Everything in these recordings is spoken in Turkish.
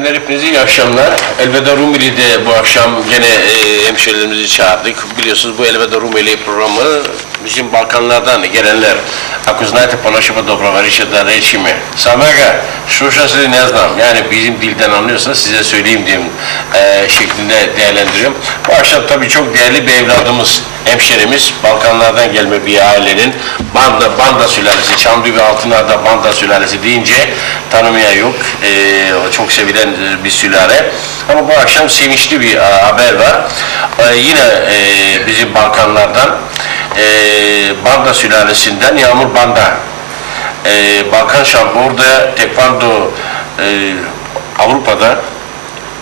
İzmirliler hepinize iyi akşamlar. Elveda Rumeli'de bu akşam gene e, hemşerilerimizi çağırdık. Biliyorsunuz bu Elveda Rumeli programı Bizim Balkanlardan gelenler, ako znate po našima dobrovarişeden rečime, samega şuşasını ne znam, yani bizim dilden anlıyorsanız size söyleyeyim diyeyim e, şeklinde değerlendiriyorum. Bu akşam tabii çok değerli bir evladımız, hemşerimiz, Balkanlardan gelme bir ailenin Banda, Banda sülalesi, Çamlı ve Altınar'da Banda sülalesi deyince tanımaya yok. E, çok sevilen e, bir sülale. Ama bu akşam sevinçli bir e, haber var. E, yine e, bizim Balkanlardan e, Banda sülalesinden Yağmur Banda e, Balkan şampiyonunda tekvando Avrupa'da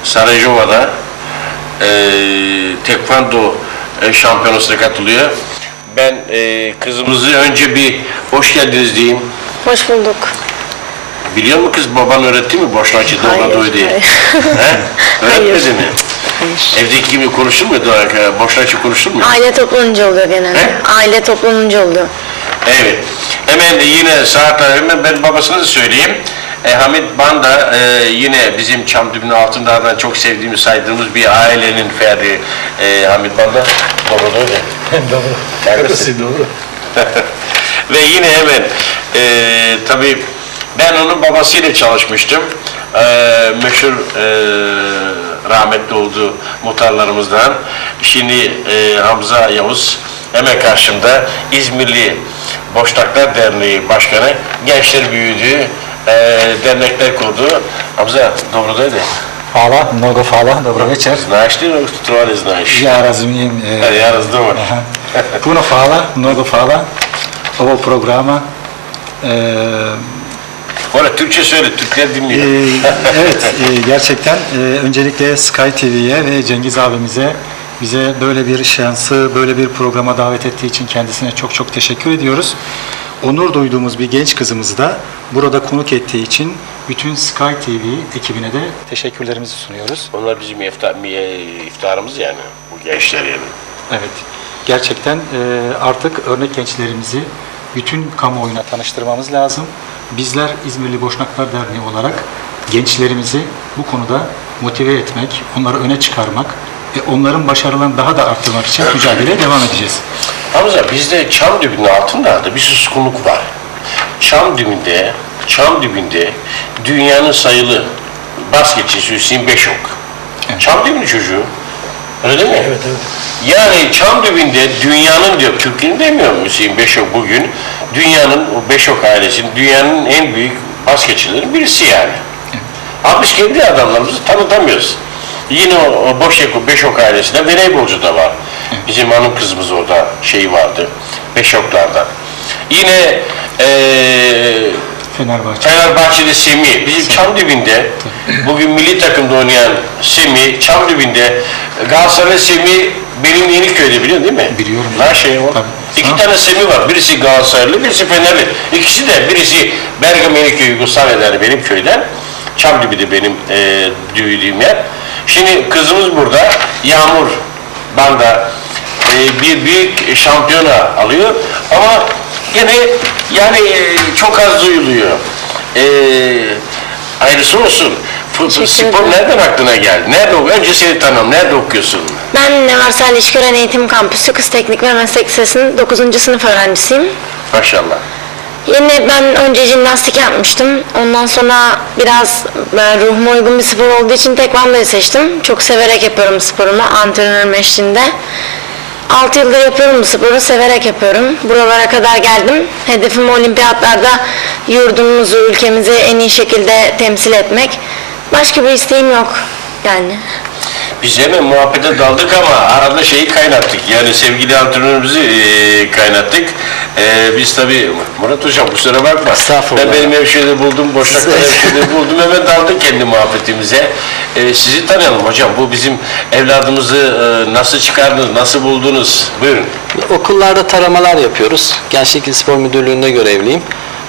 Sarayova'da e, tekvando e, şampiyonasına katılıyor. Ben kızımızı önce bir hoş geldiniz diyeyim. Hoş bulduk. Biliyor mu kız baban öğretti mi boşnakçı doğradığı diye? hayır. He? Öğretmedi Hayır. mi? Hayır. Evdeki gibi konuşur muydu? Boşnakçı konuşur muydu? Aile toplanınca oluyor genelde. He? Aile toplanınca oluyor. Evet. Hemen yine saatler hemen ben babasına da söyleyeyim. E, Hamit Banda e, yine bizim Çamdübü'nün altınlardan çok sevdiğimiz saydığımız bir ailenin ferdi e, Hamit Banda. Doğru değil mi? Neredesin? Dobro. Ve yine hemen e, tabii ben onun babasıyla çalışmıştım. E, meşhur e, rahmetli oldu muhtarlarımızdan. Şimdi e, Hamza Yavuz hemen karşımda İzmirli Boştaklar Derneği Başkanı. Gençler büyüdü, e, dernekler kurdu. Hamza, dobrodaydı. Hvala, mnogo hvala, dobro večer. Znaš ti mnogo tutovali znaš? Ja razumijem. E, e ja razumem. Puno hvala, mnogo hvala ovog programa. E, Orada Türkçe söyle, Türkler dinliyor. evet, e, gerçekten e, öncelikle Sky TV'ye ve Cengiz abimize bize böyle bir şansı, böyle bir programa davet ettiği için kendisine çok çok teşekkür ediyoruz. Onur duyduğumuz bir genç kızımızı da burada konuk ettiği için bütün Sky TV ekibine de teşekkürlerimizi sunuyoruz. Onlar bizim iftar, e, iftarımız yani, bu gençler yani. Evet. Gerçekten e, artık örnek gençlerimizi bütün kamuoyuna tanıştırmamız lazım. Bizler İzmirli Boşnaklar Derneği olarak gençlerimizi bu konuda motive etmek, onları öne çıkarmak ve onların başarılarını daha da arttırmak için mücadeleye devam edeceğiz. Hamza bizde çam dibinin altında bir suskunluk var. Çam dibinde, çam dibinde dünyanın sayılı basketçisi Hüseyin Beşok. Evet. Çam dibinin çocuğu. Öyle değil mi? Evet, evet. Yani çam dibinde dünyanın diyor, Türkiye'nin demiyorum Hüseyin Beşok bugün, dünyanın, o Beşok ailesinin dünyanın en büyük basketçilerin birisi yani. Ama biz kendi adamlarımızı tanıtamıyoruz. Yine o, o Boşeko, Beşok ailesinde voleybolcu da var. Bizim hanım kızımız orada şey vardı, Beşoklardan. Yine eee Fenerbahçe. Fenerbahçe'de Semih, bizim Çamdibinde, bugün milli takımda oynayan Semih, Çamdibinde, Galatasaray Semih benim Yeniköy'de biliyorsun değil mi? Biliyorum. Her şey o. Tabii. İki tane Semih var. Birisi Galatasaraylı, birisi Fenerli. İkisi de birisi Bergam Yeniköy Yugoslavya'dan benim köyden. Çamdibi'de benim e, büyüdüğüm yer. Şimdi kızımız burada. Yağmur Banda e, bir büyük şampiyona alıyor. Ama gene yani e, çok az duyuluyor. E, hayırlısı olsun. Fut- Teşekkür Spor nereden aklına geldi? Nerede Önce seni tanım. Nerede okuyorsun? Ben Üniversal İşgören Eğitim Kampüsü Kız Teknik ve Meslek Lisesi'nin 9. sınıf öğrencisiyim. Maşallah. Yine ben önce jimnastik yapmıştım. Ondan sonra biraz ben ruhuma uygun bir spor olduğu için tekvandoyu seçtim. Çok severek yapıyorum sporumu antrenörüm eşliğinde. 6 yıldır yapıyorum bu sporu, severek yapıyorum. Buralara kadar geldim. Hedefim olimpiyatlarda yurdumuzu, ülkemizi en iyi şekilde temsil etmek. Başka bir isteğim yok yani. Biz hemen muhabbete daldık ama arada şeyi kaynattık. Yani sevgili antrenörümüzü e, kaynattık. E, biz tabii Murat Hocam kusura bakma. Estağfurullah. Ben benim hemşehrileri buldum, boşlukta hemşehrileri buldum. Hemen daldık kendi muhabbetimize. E, sizi tanıyalım hocam. Bu bizim evladımızı e, nasıl çıkardınız, nasıl buldunuz? Buyurun. Okullarda taramalar yapıyoruz. Gençlik Spor Müdürlüğü'nde görevliyim.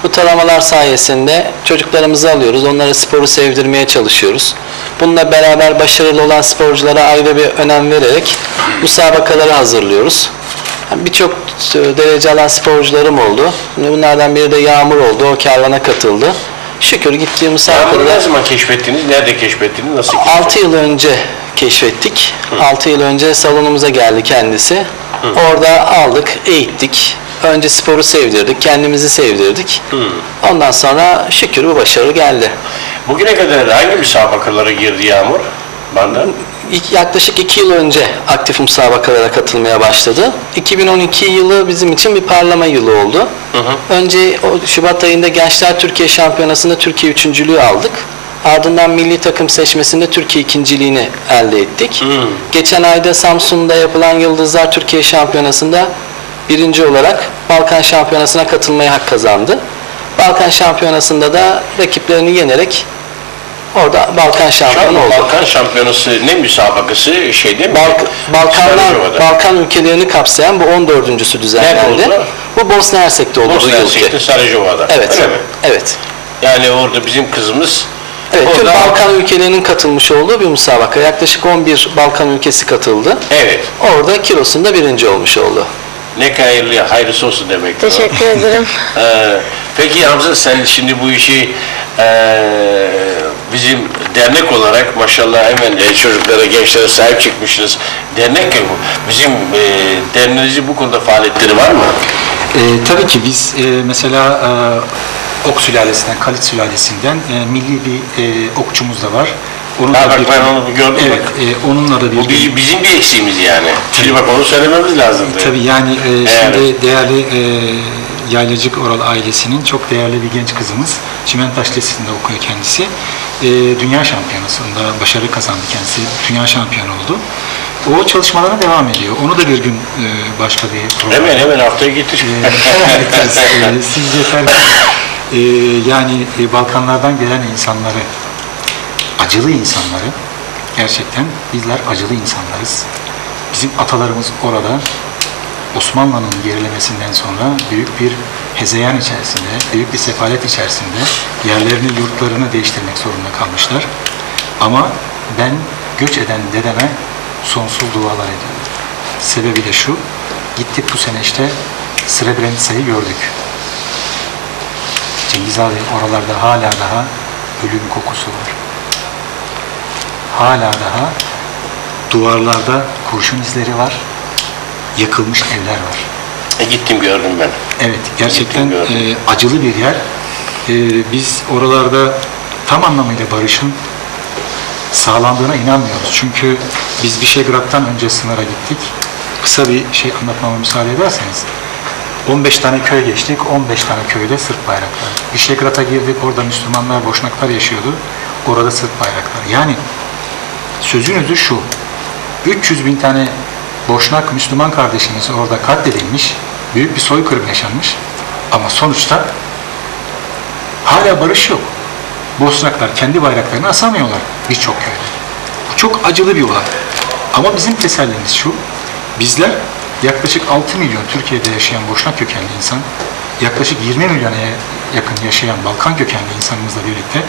Bu taramalar sayesinde çocuklarımızı alıyoruz. Onlara sporu sevdirmeye çalışıyoruz. Bununla beraber başarılı olan sporculara ayrı bir önem vererek müsabakaları hazırlıyoruz. Birçok derece alan sporcularım oldu. Bunlardan biri de Yağmur oldu. O kervana katıldı. Şükür gittiğim müsabakalara ne zaman keşfettiniz? Nerede keşfettiniz? Nasıl keşfettiniz? 6 yıl önce keşfettik. 6 yıl önce salonumuza geldi kendisi. Orada aldık, eğittik. Önce sporu sevdirdik, kendimizi sevdirdik. Ondan sonra şükür bu başarı geldi. Bugüne kadar hangi müsabakalara girdi Yağmur? Banda? İlk- Yaklaşık 2 yıl önce aktif müsabakalara katılmaya başladı. 2012 yılı bizim için bir parlama yılı oldu. Önce o Şubat ayında Gençler Türkiye Şampiyonası'nda Türkiye üçüncülüğü aldık. Ardından milli takım seçmesinde Türkiye ikinciliğini elde ettik. Geçen ayda Samsun'da yapılan Yıldızlar Türkiye Şampiyonası'nda birinci olarak Balkan Şampiyonası'na katılmaya hak kazandı. Balkan Şampiyonası'nda da rakiplerini yenerek orada Balkan şampiyonu oldu. Balkan Şampiyonası ne müsabakası şeyde mi? Balk- Balkanlar. Balkan ülkelerini kapsayan bu 14.sü düzenlendi. Nerede oldu? Bu Bosna Hersek'te oldu bu Bosna yılki. Hersek'te Sarıcova'da. Evet. Öyle mi? Evet. Yani orada bizim kızımız Evet, tüm orada- Balkan ülkelerinin katılmış olduğu bir müsabaka. Yaklaşık 11 Balkan ülkesi katıldı. Evet. Orada kilosunda birinci olmuş oldu. Ne hayırlı, hayırlısı olsun demek. Teşekkür ederim. Ee, peki Hamza sen şimdi bu işi ee, bizim dernek olarak maşallah hemen e, çocuklara, gençlere sahip çıkmışsınız. Dernek mi bu? Bizim e, derneğinizin bu konuda faaliyetleri var mı? E, tabii ki biz e, mesela e, Ok sülalesinden, Kalit sülalesinden e, milli bir e, okçumuz da var. Onu Ha, bak bir- ben onu gördüm Evet, bak. e, onunla da bir Bu bir, bizim bir eksiğimiz yani. Şimdi bak onu söylememiz lazımdı. Tabii yani e, şimdi değerli e, Yaylacık Oral ailesinin çok değerli bir genç kızımız. Çimentaş Lisesi'nde okuyor kendisi. E, dünya şampiyonasında başarı kazandı kendisi. Dünya şampiyonu oldu. O çalışmalarına devam ediyor. Onu da bir gün e, başka bir program. Hemen hemen haftaya getir. Harikasınız. Ee, Siz yeter ki, e, yani e, Balkanlardan gelen insanları, acılı insanları, gerçekten bizler acılı insanlarız. Bizim atalarımız orada Osmanlı'nın gerilemesinden sonra büyük bir hezeyan içerisinde, büyük bir sefalet içerisinde yerlerini, yurtlarını değiştirmek zorunda kalmışlar. Ama ben göç eden dedeme sonsuz dualar ediyorum. Sebebi de şu, gittik bu sene işte Srebrenica'yı gördük. Cengiz abi oralarda hala daha ölüm kokusu var. Hala daha duvarlarda kurşun izleri var. Yakılmış evler var. E, gittim gördüm ben. Evet, gerçekten e, acılı bir yer. E, biz oralarda tam anlamıyla barışın sağlandığına inanmıyoruz. Çünkü biz Vişegrad'dan önce sınıra gittik. Kısa bir şey anlatmama müsaade ederseniz. 15 tane köy geçtik, 15 tane köyde Sırp bayrakları. Vişegrad'a girdik, orada Müslümanlar, Boşnaklar yaşıyordu. Orada Sırp bayrakları. Yani sözün özü şu, 300 bin tane Boşnak Müslüman kardeşimiz orada katledilmiş, büyük bir soykırım yaşanmış. Ama sonuçta hala barış yok. Bosnaklar kendi bayraklarını asamıyorlar birçok köyde. Bu çok acılı bir olay. Ama bizim tesellimiz şu, bizler yaklaşık 6 milyon Türkiye'de yaşayan Boşnak kökenli insan, yaklaşık 20 milyona yakın yaşayan Balkan kökenli insanımızla birlikte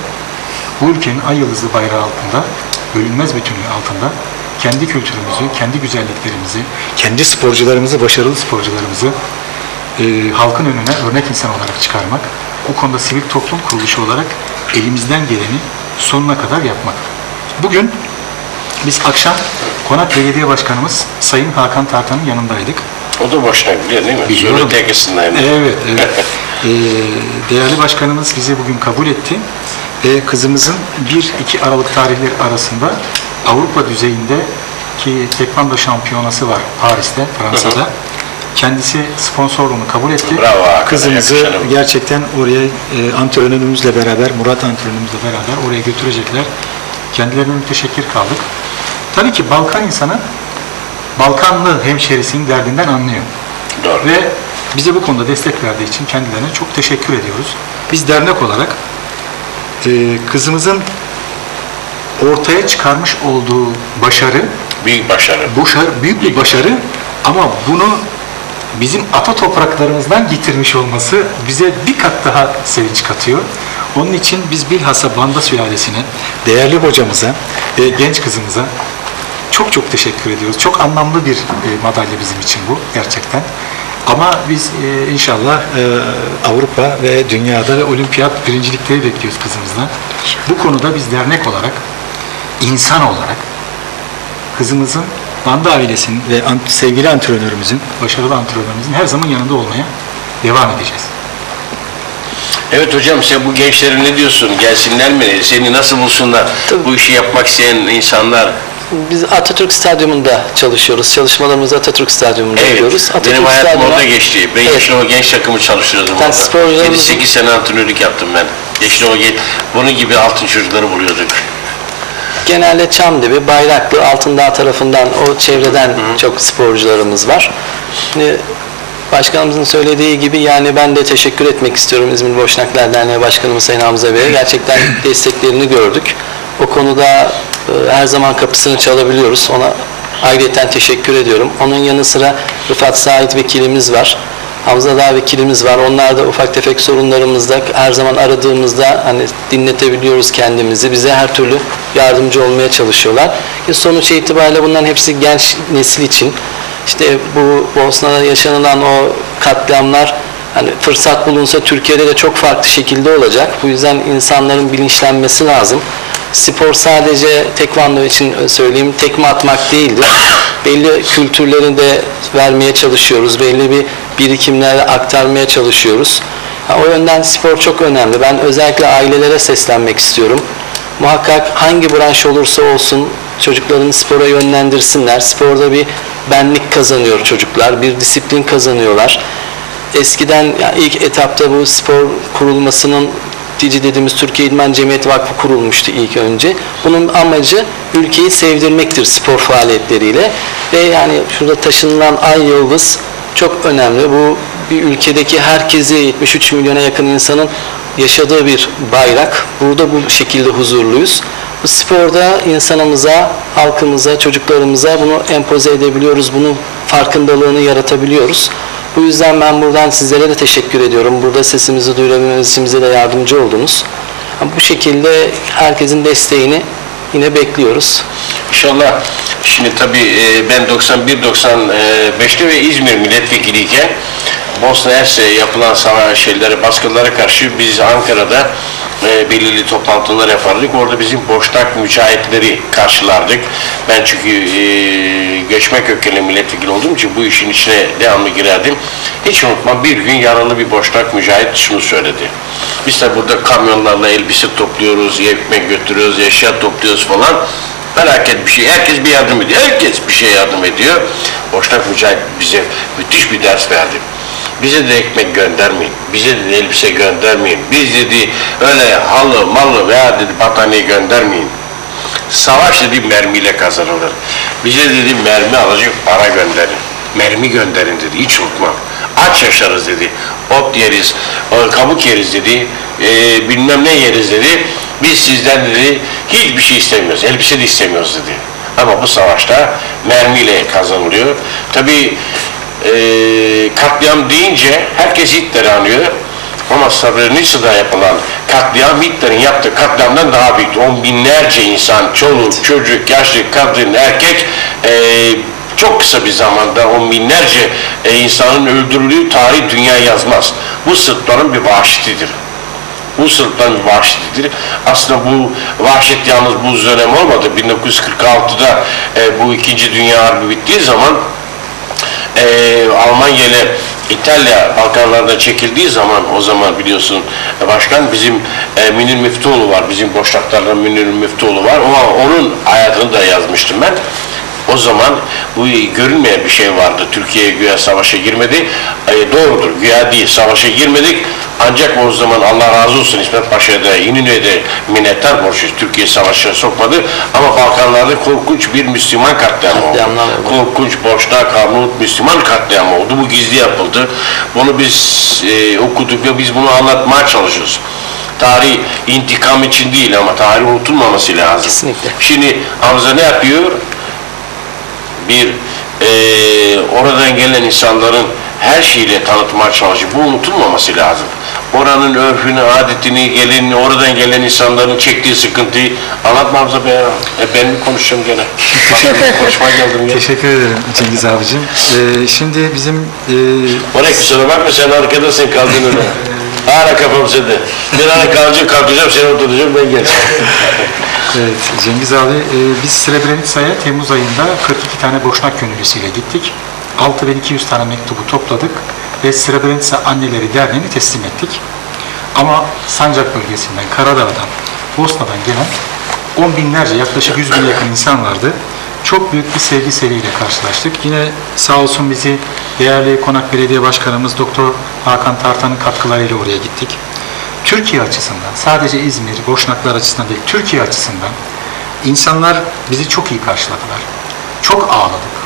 bu ülkenin ay yıldızlı bayrağı altında, bölünmez bütünlüğü altında kendi kültürümüzü, kendi güzelliklerimizi, kendi sporcularımızı, başarılı sporcularımızı e, halkın önüne örnek insan olarak çıkarmak, bu konuda sivil toplum kuruluşu olarak elimizden geleni sonuna kadar yapmak. Bugün biz akşam Konak Belediye Başkanımız Sayın Hakan Tartan'ın yanındaydık. O da boşuna biliyor değil mi? Biliyorum. Tekesinden. Evet, evet. Ee, değerli başkanımız bizi bugün kabul etti. Ve kızımızın 1-2 Aralık tarihleri arasında Avrupa düzeyinde ki tekvando şampiyonası var Paris'te, Fransa'da. Kendisi sponsorluğunu kabul etti. Bravo Kızımızı yakışanı bu. gerçekten oraya e, antrenörümüzle beraber, Murat antrenörümüzle beraber oraya götürecekler. Kendilerine müteşekkir kaldık. Tabii ki Balkan insanı Balkanlı hemşerisinin derdinden anlıyor. Doğru. Ve bize bu konuda destek verdiği için kendilerine çok teşekkür ediyoruz. Biz dernek olarak e, kızımızın ortaya çıkarmış olduğu başarı, Büyük başarı. başarı büyük bir başarı ama bunu bizim ata topraklarımızdan getirmiş olması bize bir kat daha sevinç katıyor. Onun için biz bilhassa Banda sülalesine, değerli hocamıza ve genç kızımıza çok çok teşekkür ediyoruz. Çok anlamlı bir e, madalya bizim için bu gerçekten. Ama biz e, inşallah e, Avrupa ve dünyada ve olimpiyat birincilikleri bekliyoruz kızımızdan. Bu konuda biz dernek olarak, insan olarak kızımızın, Banda ailesinin ve an- sevgili antrenörümüzün, başarılı antrenörümüzün her zaman yanında olmaya devam edeceğiz. Evet hocam sen bu gençlere ne diyorsun? Gelsinler mi? Seni nasıl bulsunlar? Tabii. Bu işi yapmak isteyen insanlar. Biz Atatürk Stadyumunda çalışıyoruz. Çalışmalarımızı Atatürk Stadyumunda Evet. yapıyoruz. Atatürk Benim hayatım Stadyumu- orada geçti. Ben Evet. Yeşilova Genç takımı çalışıyordum Ben orada. sporcularımızın- 7-8 sene antrenörlük yaptım ben. Yeşilova Genç. Bunun gibi altın çocukları buluyorduk. Genelde Çamdibi, Bayraklı, Altındağ tarafından, o çevreden çok sporcularımız var. Şimdi başkanımızın söylediği gibi yani ben de teşekkür etmek istiyorum İzmir Boşnaklar Derneği Başkanımız Sayın Hamza Bey'e. Gerçekten desteklerini gördük. O konuda e, her zaman kapısını çalabiliyoruz. Ona ayrıyeten teşekkür ediyorum. Onun yanı sıra Rıfat Sait vekilimiz var. Hamza Dağ vekilimiz var. Onlar da ufak tefek sorunlarımızda her zaman aradığımızda hani dinletebiliyoruz kendimizi. Bize her türlü yardımcı olmaya çalışıyorlar. E, sonuç itibariyle bunların hepsi genç nesil için. İşte bu Bosna'da yaşanılan o katliamlar hani fırsat bulunsa Türkiye'de de çok farklı şekilde olacak. Bu yüzden insanların bilinçlenmesi lazım. Spor sadece tekvando için söyleyeyim tekme atmak değildir. Belli kültürlerini de vermeye çalışıyoruz. Belli bir birikimleri aktarmaya çalışıyoruz. Ha, o yönden spor çok önemli. Ben özellikle ailelere seslenmek istiyorum. Muhakkak hangi branş olursa olsun çocuklarını spora yönlendirsinler. Sporda bir benlik kazanıyor çocuklar, bir disiplin kazanıyorlar. Eskiden yani ilk etapta bu spor kurulmasının TİCI dediğimiz Türkiye İdman Cemiyeti Vakfı kurulmuştu ilk önce. Bunun amacı ülkeyi sevdirmektir spor faaliyetleriyle. Ve yani şurada taşınılan Ay Yıldız çok önemli. Bu bir ülkedeki herkesi 73 milyona yakın insanın yaşadığı bir bayrak. Burada bu şekilde huzurluyuz. Bu sporda insanımıza, halkımıza, çocuklarımıza bunu empoze edebiliyoruz. Bunun farkındalığını yaratabiliyoruz. Bu yüzden ben buradan sizlere de teşekkür ediyorum. Burada sesimizi duyurabilmemiz için bize de yardımcı oldunuz. Bu şekilde herkesin desteğini yine bekliyoruz. İnşallah. Şimdi tabii e, ben 91-95'te ve İzmir milletvekiliyken Bosna Hersek'e yapılan şeylere, baskılara karşı biz Ankara'da e, belirli toplantılar yapardık. Orada bizim boşnak mücahitleri karşılardık. Ben çünkü e, göçmen kökenli milletvekili olduğum için bu işin içine devamlı girerdim. Hiç unutmam bir gün yaralı bir boşnak mücahit şunu söyledi. Biz de burada kamyonlarla elbise topluyoruz, ekmek götürüyoruz, eşya topluyoruz falan. Felaket bir şey. Herkes bir yardım ediyor. Herkes bir şey yardım ediyor. Boşnak Mücahit bize müthiş bir ders verdi. Bize de ekmek göndermeyin. Bize de elbise göndermeyin. Biz dedi öyle halı, malı veya dedi battaniye göndermeyin. Savaş dedi mermiyle kazanılır. Bize dedi mermi alacak para gönderin. Mermi gönderin dedi. Hiç unutmam. Aç yaşarız dedi. Ot yeriz, e, kabuk yeriz dedi. E, bilmem ne yeriz dedi. Biz sizden dedi hiçbir şey istemiyoruz. Elbise de istemiyoruz dedi. Ama bu savaşta mermiyle kazanılıyor. Tabii e, katliam deyince herkes Hitler'i anıyor. Ama Srebrenica'da yapılan katliam Hitler'in yaptığı katliamdan daha büyük. On binlerce insan, çoluk, çocuk, yaşlı, kadın, erkek e, çok kısa bir zamanda on binlerce e, insanın öldürüldüğü tarih dünya yazmaz. Bu Sırpların bir vahşetidir. Bu Sırpların bir vahşetidir. Aslında bu vahşet yalnız bu dönem olmadı. 1946'da e, bu İkinci Dünya Harbi bittiği zaman e, Almanya ile İtalya Balkanlarda çekildiği zaman o zaman biliyorsun e, başkan bizim e, Münir Müftüoğlu var. Bizim boşnaklardan Münir Müftüoğlu var. Ama onun hayatını da yazmıştım ben. O zaman bu görünmeyen bir şey vardı. Türkiye güya savaşa girmedi. E, doğrudur. Güya değil. Savaşa girmedik. Ancak o zaman Allah razı olsun İsmet Paşa'ya da İnönü'ye minnettar borçluyuz. Türkiye savaşa sokmadı. Ama Balkanlarda korkunç bir Müslüman katliamı oldu. Korkunç Boşnak, Arnavut, Müslüman katliamı oldu. Bu gizli yapıldı. Bunu biz e, okuduk ve biz bunu anlatmaya çalışıyoruz. Tarih intikam için değil ama tarih unutulmaması lazım. Kesinlikle. Şimdi Hamza ne yapıyor? Bir e, oradan gelen insanların her şeyle tanıtmaya çalışıyor. Bu unutulmaması lazım. oranın örfünü, adetini, gelin, oradan gelen insanların çektiği sıkıntıyı anlatmamıza be. E ben mi konuşacağım gene? Konuşmaya geldim ya. Teşekkür ederim Cengiz abicim. Ee, şimdi bizim e, Oraya kusura bakma sen arkadasın kaldın öyle. Hala kafam sende. Ben hala kalacağım, kalkacağım, seni oturacağım, ben geleceğim. Evet Cengiz abi e, biz Srebrenica'ya Temmuz ayında 42 tane Boşnak gönüllüsüyle gittik. 6200 tane mektubu topladık ve Srebrenica Anneleri Derneği'ni teslim ettik. Ama Sancak bölgesinden, Karadağ'dan, Bosna'dan gelen on binlerce yaklaşık 100 bin yakın insan vardı. Çok büyük bir sevgi seriyle karşılaştık. Yine sağ olsun bizi değerli Konak Belediye Başkanımız Doktor Hakan Tartan'ın katkılarıyla oraya gittik. Türkiye açısından, sadece İzmir, Boşnaklar açısından değil, Türkiye açısından insanlar bizi çok iyi karşıladılar. Çok ağladık.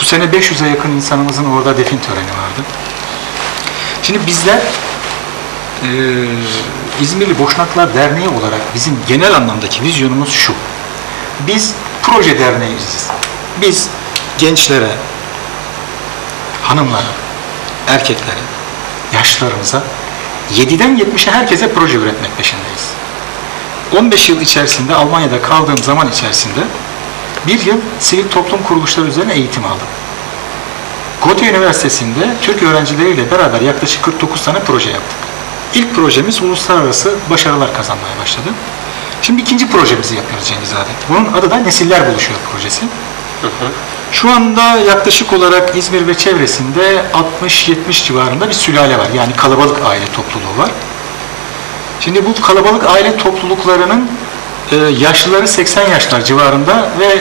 Bu sene 500'e yakın insanımızın orada defin töreni vardı. Şimdi bizler eee, İzmirli Boşnaklar Derneği olarak bizim genel anlamdaki vizyonumuz şu. Biz proje derneğiyiz. Biz gençlere, hanımlara, erkeklere, yaşlılarımıza 7'den 70'e herkese proje üretmek peşindeyiz. 15 yıl içerisinde Almanya'da kaldığım zaman içerisinde bir yıl sivil toplum kuruluşları üzerine eğitim aldım. Goethe Üniversitesi'nde Türk öğrencileriyle beraber yaklaşık 49 tane proje yaptık. İlk projemiz uluslararası başarılar kazanmaya başladı. Şimdi ikinci projemizi yapıyoruz Cengiz abi. Bunun adı da Nesiller Buluşuyor projesi. Şu anda yaklaşık olarak İzmir ve çevresinde 60-70 civarında bir sülale var. Yani kalabalık aile topluluğu var. Şimdi bu kalabalık aile topluluklarının e, yaşlıları 80 yaşlar civarında ve e,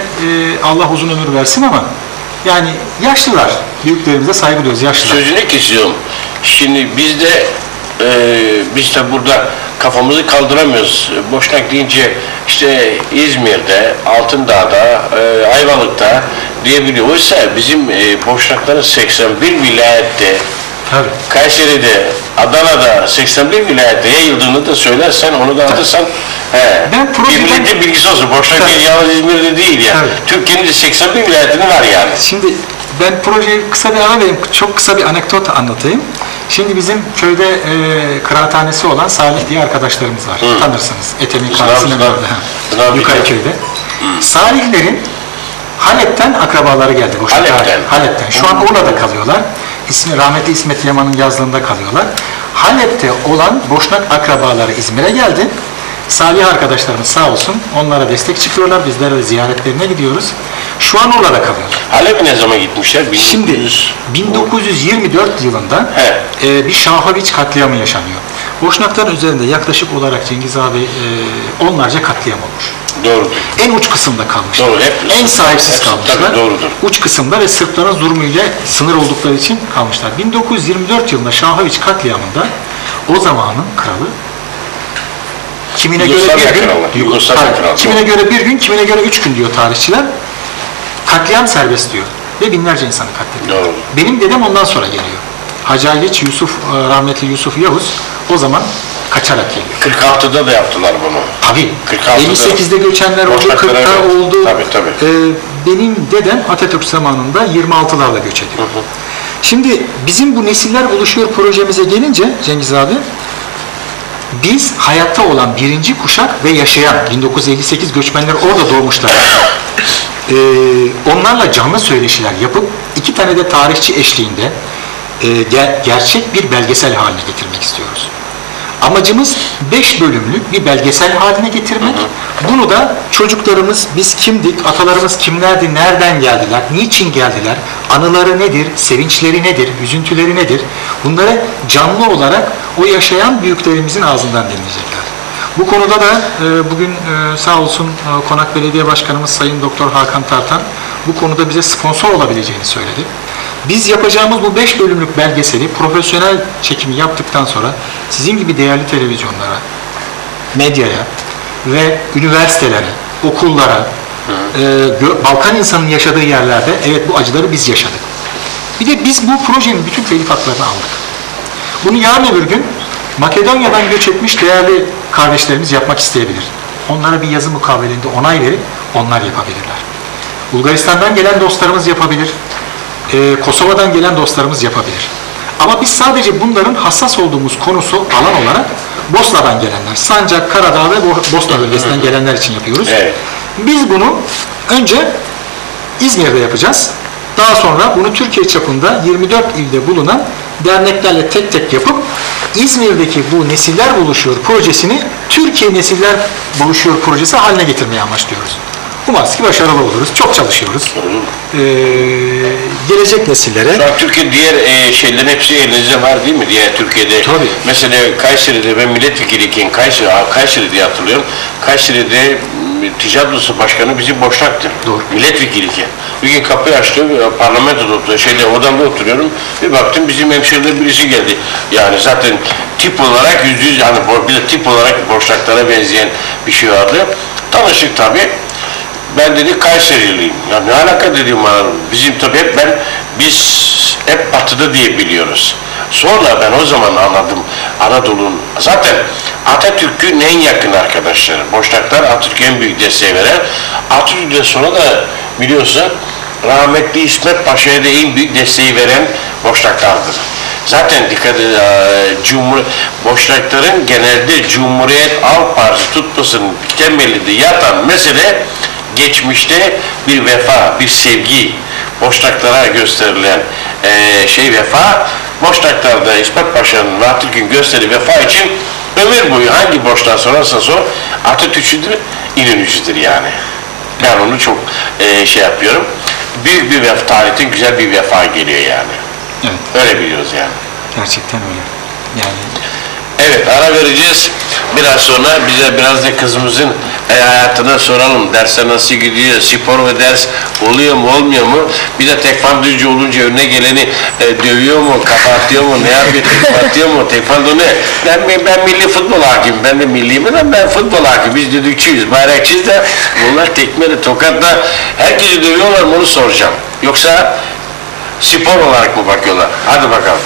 Allah uzun ömür versin ama yani yaşlılar, büyüklerimize saygı duyuyoruz yaşlılar. Sözünü kesiyorum. Şimdi biz de e, biz de burada kafamızı kaldıramıyoruz. Boşnak deyince işte İzmir'de, Altındağ'da, e, Ayvalık'ta diyebiliyor. Oysa bizim e, Boşnakların 81 vilayette, Tabii. Kayseri'de, Adana'da 81 vilayette yayıldığını da söylersen, onu da anlatırsan he, Ben bir projeden- milletin bilgisi olsun. Boşnak Tabii. yalnız İzmir'de değil yani. Tabii. Türkiye'nin de 81 vilayetinde var yani. Şimdi ben projeyi kısa bir ara vereyim. Çok kısa bir anekdot anlatayım. Şimdi bizim köyde e, kıraathanesi olan Salih diye arkadaşlarımız var. Tanırsınız. Etemin karşısında orada. Sınav Yukarı köyde. Salihlerin Halep'ten akrabaları geldi. Boşnak Halep'ten? Halep'ten. Şu an Urla'da kalıyorlar. İsmi, rahmetli İsmet Yaman'ın yazlığında kalıyorlar. Halep'te olan Boşnak akrabaları İzmir'e geldi. Salih arkadaşlarımız sağ olsun onlara destek çıkıyorlar. Bizler de ziyaretlerine gidiyoruz. Şu an Urla'da kalıyorlar. Halep'e ne zaman gitmişler? 1900. Şimdi 1924 yılında He. e, bir Şahoviç katliamı yaşanıyor. Boşnakların üzerinde yaklaşık olarak Cengiz abi e, onlarca katliam olmuş. Doğrudur. En uç kısımda kalmışlar. Doğru, hep en sahipsiz hep kalmışlar. Sırplar, doğrudur. Uç kısımda ve Sırpların zulmüyle sınır oldukları için kalmışlar. 1924 yılında Şahoviç katliamında o zamanın kralı kimine göre Yugoslavya bir gün, kralı, Yugoslavya kralı. kimine göre bir gün, kimine göre üç gün diyor tarihçiler. Katliam serbest diyor ve binlerce insanı katlediyor. Doğru. Benim dedem ondan sonra geliyor. Hacı Aygeç Yusuf, e, rahmetli Yusuf Yavuz o zaman kaçarak geliyor. 46'da da yaptılar bunu. Tabii. 46'da 58'de göçenler oldu, Boşnaklar, 40'ta evet. oldu. Tabii, tabii. Ee, benim dedem Atatürk zamanında 26'larla göç ediyor. Şimdi bizim bu Nesiller Buluşuyor projemize gelince Cengiz abi, biz hayatta olan birinci kuşak ve yaşayan 1958 göçmenler orada doğmuşlar. Ee, onlarla canlı söyleşiler yapıp iki tane de tarihçi eşliğinde e, ger- gerçek bir belgesel haline getirmek istiyoruz. Amacımız 5 bölümlük bir belgesel haline getirmek. Bunu da çocuklarımız biz kimdik, atalarımız kimlerdi, nereden geldiler, niçin geldiler, anıları nedir, sevinçleri nedir, üzüntüleri nedir? Bunları canlı olarak o yaşayan büyüklerimizin ağzından dinleyecekler. Bu konuda da e, bugün e, sağ olsun e, Konak Belediye Başkanımız Sayın Doktor Hakan Tartan bu konuda bize sponsor olabileceğini söyledi. Biz yapacağımız bu 5 bölümlük belgeseli profesyonel çekimi yaptıktan sonra sizin gibi değerli televizyonlara, medyaya ve üniversitelere, okullara, e, Balkan insanının yaşadığı yerlerde evet bu acıları biz yaşadık. Bir de biz bu projenin bütün telif haklarını aldık. Bunu yarın öbür gün Makedonya'dan göç etmiş değerli kardeşlerimiz yapmak isteyebilir. Onlara bir yazı mukavelinde onay verip onlar yapabilirler. Bulgaristan'dan gelen dostlarımız yapabilir. Ee, Kosova'dan gelen dostlarımız yapabilir. Ama biz sadece bunların hassas olduğumuz konusu alan olarak Bosna'dan gelenler, Sancak, Karadağ ve Bo- Bosna bölgesinden gelenler için yapıyoruz. Evet. Biz bunu önce İzmir'de yapacağız. Daha sonra bunu Türkiye çapında 24 ilde bulunan derneklerle tek tek yapıp İzmir'deki bu Nesiller Buluşuyor projesini Türkiye Nesiller Buluşuyor projesi haline getirmeye amaçlıyoruz. Umarız ki başarılı oluruz. Çok çalışıyoruz. Ee, gelecek nesillere Şu an Türkiye diğer e, şeylerin hepsi elinizde var değil mi? Diğer Türkiye'de. Tabii. Mesela Kayseri'de ben milletvekiliyken Kayseri, Kayseri diye hatırlıyorum. Kayseri'de ticaret odası başkanı bizim boşnaktı. Doğru. Milletvekiliyken. Bir gün kapıyı açtı, e, parlamentoda oturuyor, şeyde odamda oturuyorum. Bir baktım bizim hemşeriler birisi geldi. Yani zaten tip olarak yüzde yüz, yani bir tip olarak boşnaklara benzeyen bir şey vardı. Tanıştık tabii. Ben dedi Kayseriliyim. Ya ne alaka dedim bana. Bizim tabii hep ben biz hep batıda diye biliyoruz. Sonra ben o zaman anladım Anadolu'nun zaten Atatürk'ün en yakın arkadaşları. Boşnaklar Atatürk'e en büyük desteği veren. Atatürk'ten sonra da biliyorsun rahmetli İsmet Paşa'ya da en büyük desteği veren Boşnaklardır. Zaten dikkat edin, eee, Cumhur Boşnakların genelde Cumhuriyet Halk Partisi tutmasının temelinde yatan mesele geçmişte bir vefa, bir sevgi, boşnaklara gösterilen eee, şey vefa, boşnaklarda İsmet Paşa'nın ve Atatürk'ün gösterdiği vefa için ömür boyu hangi boşluğa sorarsa sor, Atatürkçüdür, İnönücüdür yani. Ben onu çok eee, şey yapıyorum. Büyük bir vefa, tarihten güzel bir vefa geliyor yani. evet, Öyle biliyoruz yani. gerçekten öyle. Yani Evet ara vereceğiz. Biraz sonra bize biraz da kızımızın e, hayatına soralım. Dersler nasıl gidiyor? Spor ve ders oluyor mu olmuyor mu? Bir de tekvandocu olunca önüne geleni e, dövüyor mu? Kafa atıyor mu? Ne yapıyor? Tekme atıyor mu? Tekvando ne? Ben, ben milli futbol hakimim. Ben de milliyim ama ben futbol hakim. Biz düdükçüyüz, bayrakçıyız da bunlar tekmeyle, tokatla herkesi dövüyorlar mı onu soracağım. Yoksa spor olarak mı bakıyorlar? Hadi bakalım.